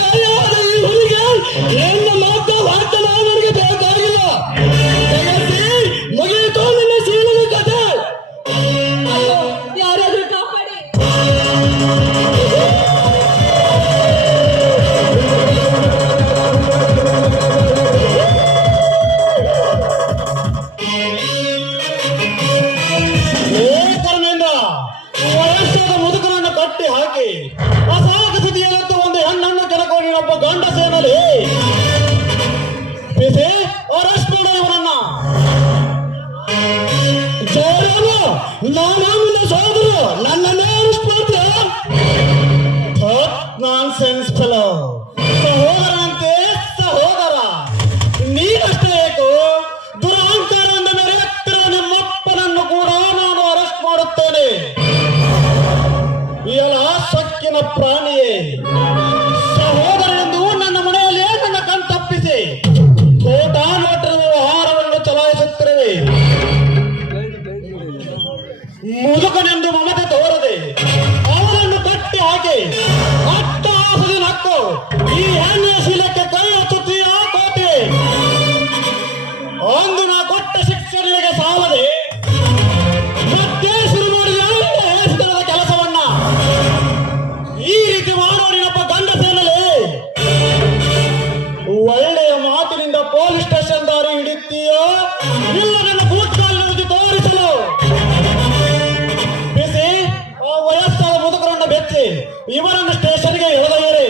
ಯಾರ್ಯಾರ ಇವರಿಗೆ ಏನು ಜಯರಾಮ ನಾನಾಮಿನ ಸೋದರು ನನ್ನನ್ನೇ ಅರೆಸ್ಟ್ ಮಾಡ್ತೀಯ ನಾನ್ ಸೆನ್ಸ್ ಫಲೋ ಸಹೋದರನಂತೆ ಸಹೋದರ. ನೀನಷ್ಟೇ ಏಕು? ದುರಹಂಕಾರದಿಂದ ಮೆರೆಯುತ್ತಿರುವ ನಿಮ್ಮಪ್ಪನನ್ನು ಕೂಡ ನಾನು ಅರೆಸ್ಟ್ ಮಾಡುತ್ತೇನೆ. ಎಲ್ಲ ಸೊಕ್ಕಿನ ಪ್ರಾಣಿಯೇ. ಸಹೋದರನೆಂದು ನನ್ನ ಮನೆಯಲ್ಲಿ ನನ್ನ ಕಣ್ మోదకనందు మమత ಇವರನ್ನು ಸ್ಟೇಷನ್ಗೆ ಎಳೆದೊಯ್ಯಿರಿ.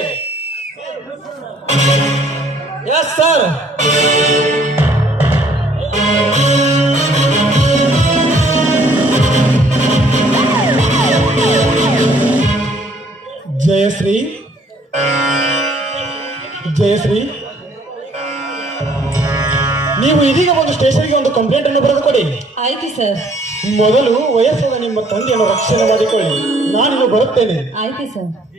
ಎಸ್ ಸರ್ ಜಯಶ್ರೀ ಜಯಶ್ರೀ ನೀವು ಇದೀಗ ಒಂದು ಸ್ಟೇಷನ್ಗೆ ಒಂದು ಕಂಪ್ಲೇಂಟ್ ಅನ್ನು ಬರೆದು ಕೊಡಿ ಆಯ್ತು ಸರ್ ಮೊದಲು ವಯಸ್ಸಾದ ನಿಮ್ಮ ತಂದೆಯನ್ನು ರಕ್ಷಣೆ ಮಾಡಿಕೊಳ್ಳಿ. ನಾನಿನ್ನು ಬರುತ್ತೇನೆ. ಆಯ್ತು ಸರ್.